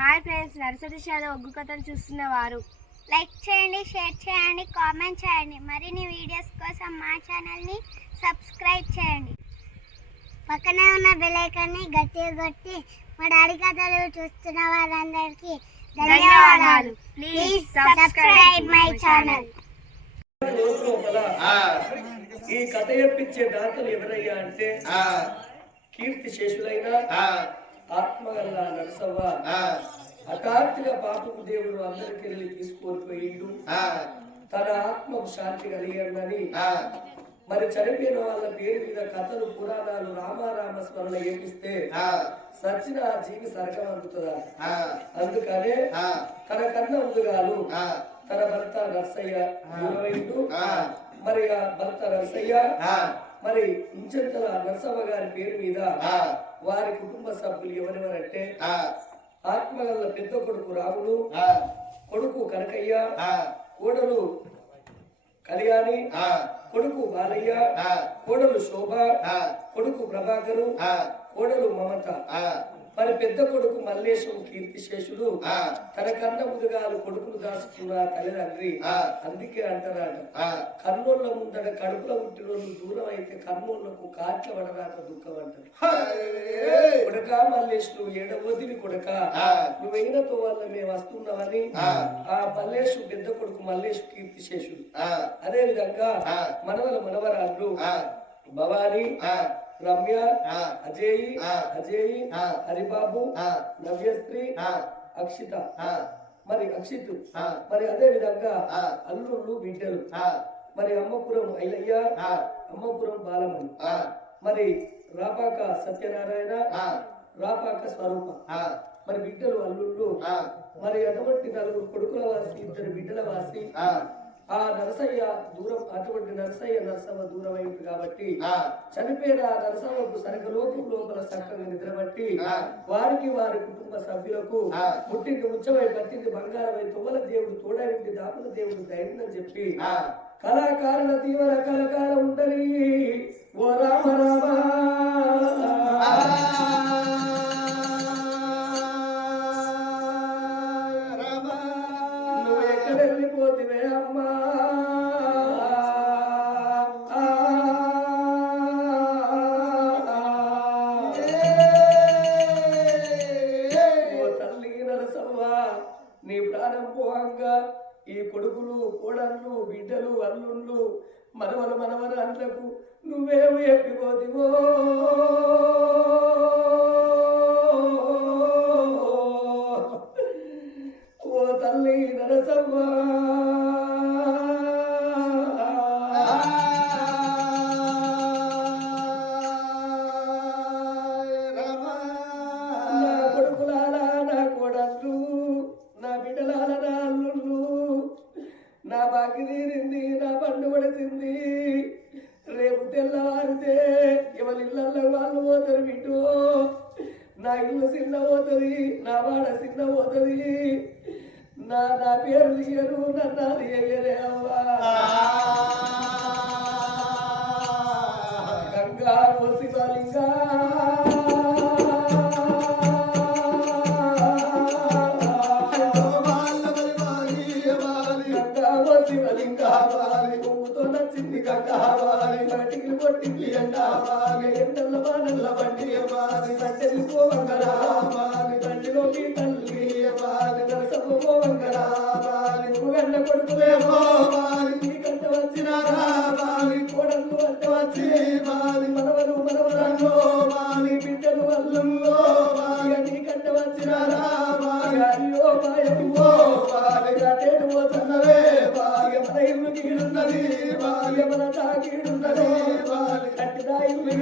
Hi friends nursery షాలో ఒగ్గు కథలు చూస్తున్న వారు. లైక్ చేయండి షేర్ చేయండి కామెంట్ చేయండి. మరిన్ని వీడియోస్ కోసం మా ఛానల్ని సబ్స్క్రైబ్ చేయండి. పక్కనే ఉన్న బెల్ ఐకాన్ని గట్టిగా కొట్టి మా డాడీ కథలు చూస్తున్న వారందరికీ ధన్యవాదాలు. ప్లీజ్ సబ్స్క్రైబ్ మై ఛానల్ ఈ కథ చెప్పించే దాతలు ఎవరయ్యా అంటే కీర్తి శేషులైన ఆత్మగల్ల నరసవ్వ హఠాత్తుగా పాపకు దేవుడు అందరికి వెళ్ళి తీసుకొని పోయిండు తన ఆత్మకు శాంతి కలిగిందని మరి చనిపోయిన వాళ్ళ పేరు మీద కథలు పురాణాలు రామారామ స్మరణ ఏపిస్తే సచిన ఆ జీవి సరకం అందుతుందా? అందుకనే తన కన్న ముందుగాలు తన భర్త నర్సయ్య మరి ఆ భర్త నర్సయ్య మరి ఇంచెంతల నరసవ్వ గారి పేరు మీద వారి కుటుంబ సభ్యులు ఎవరెవరంటే ఆత్మగల్ల పెద్ద కొడుకు రాముడు కొడుకు కనకయ్య కోడలు కళ్యాణి కొడుకు బాలయ్య కోడలు శోభ కొడుకు ప్రభాకరు కోడలు మమత. మరి పెద్ద కొడుకు మల్లేశం కీర్తిశేషుడు తన కన్న ముదుగాలు కొడుకులు దాచుకున్న తల్లిదండ్రి అందుకే అంటారాట కర్నూళ్ళ ముందట కడుపులో రోజు దూరం అయితే కర్నూళ్ళకు కాట్ల పడరాక దుఃఖం అంటారు. కొడక నువ్వు ఏడవదివి కొడక? నువ్వు అయినతో వల్ల మేము వస్తున్నామని ఆ. మల్లేషు పెద్ద కొడుకు మల్లేష్ కీర్తిశేషుడు. అదే విధంగా మనవల మనవరాళ్ళు భవాని రమ్య అజయ్ అజయ్ హరిబాబు నవ్యశ్రీ అక్షిత. మరి అక్షిత్. మరి అదే విధంగా అల్లుళ్ళు బిడ్డలు. మరి అమ్మపురం ఐలయ్య అమ్మపురం బాలమణి. మరి రాపాక సత్యనారాయణ రాపాక స్వరూప. మరి బిడ్డలు అల్లుళ్ళు. మరి అటువంటి నలుగురు కొడుకుల వాసి ఇద్దరు బిడ్డల వాసి. ఆ నరసయ్య దూరం అటువంటి నరసయ్య నరసమ్మ దూరం అయింది కాబట్టి చనిపోయిన ఆ నరసమ్మకు సరకలోకి లోపల చక్కగా నిద్రబట్టి వారికి వారి కుటుంబ సభ్యులకు పుట్టింది ముచ్చమై పట్టింది బంగారమై తుమ్మల దేవుడు తోడైంది దాపుల దేవుడు అని చెప్పి కళాకారుల తీవ్ర కలకాల ఉండని బిడ్డలు అల్లుళ్ళు మనవల మనవల అంట్లకు నువ్వేమి ఎప్పిపోతివో ఓ తల్లి నరసవ్వా. సిన్న పోతుంది నా వాడ సిన్న పోతుంది నా నా పేరు తీయరు నన్ను అది వేయలే అవ్వా. గంగా శివలింగా పువ్వుతో నచ్చింది కావాలి బటికి పొట్టింది ఎండావాలి ఎండల వానల్ల బండి వాలి బండెలు పోవంగరావాలి బండిలోకి తల్లి వాలి నరసపు పోవంగరావాలి నువ్వెన్న కొడుకులే పోవాలి నీ కంట వచ్చినారా వాలి కోడళ్ళు అంట వచ్చి వాలి మనవలు మనవరాల్లో వాలి బిడ్డలు అల్లుల్లో వాలి నీ కంట వచ్చినారా వాలి అయ్యో భయం వాలి అటేటు పోతున్నవే వాలి మన ఇల్లు కీడున్నది వాలి మన తాకీడున్నది వాలి కట్టిన ఇల్లు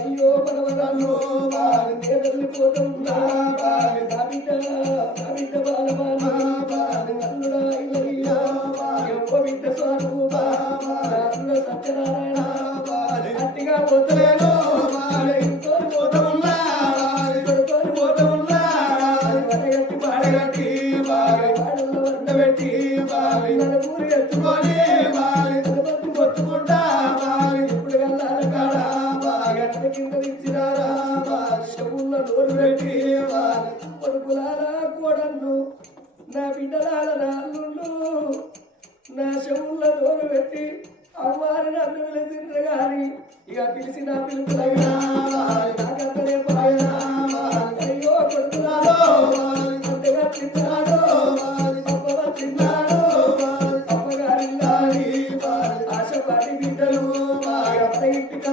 అయ్యో పడవరాలో వారి దేవుని పోతున్నా వారి దాబిటలా కిందరించిన రామాల నోరు పెట్టి పరుపులాల కోడన్ను నా బిడ్డలాల రాళ్ళు నా చెవుల నోరు పెట్టి అమ్మారి నన్ను పిలిచిండ్రు కానీ ఇక పిలిచి నా పిలుపులైనా నాకంతనే పాయనా అయ్యో కొడుకులాలో అంతగా తిన్నాడో అమ్మగా తిన్నాడో అమ్మగారి ఆశపడి బిడ్డలు మా అత్త ఇంటికి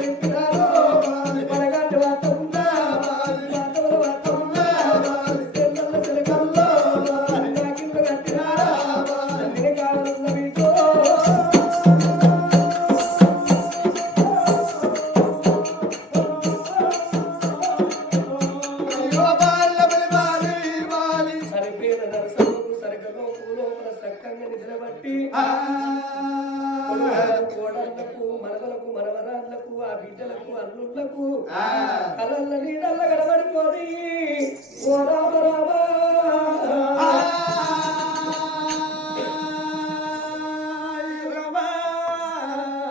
Thank you. బిడ్డలకు అల్లుళ్ళకు కలల్ల నీడల్ల గడబడిపోయి ఓరా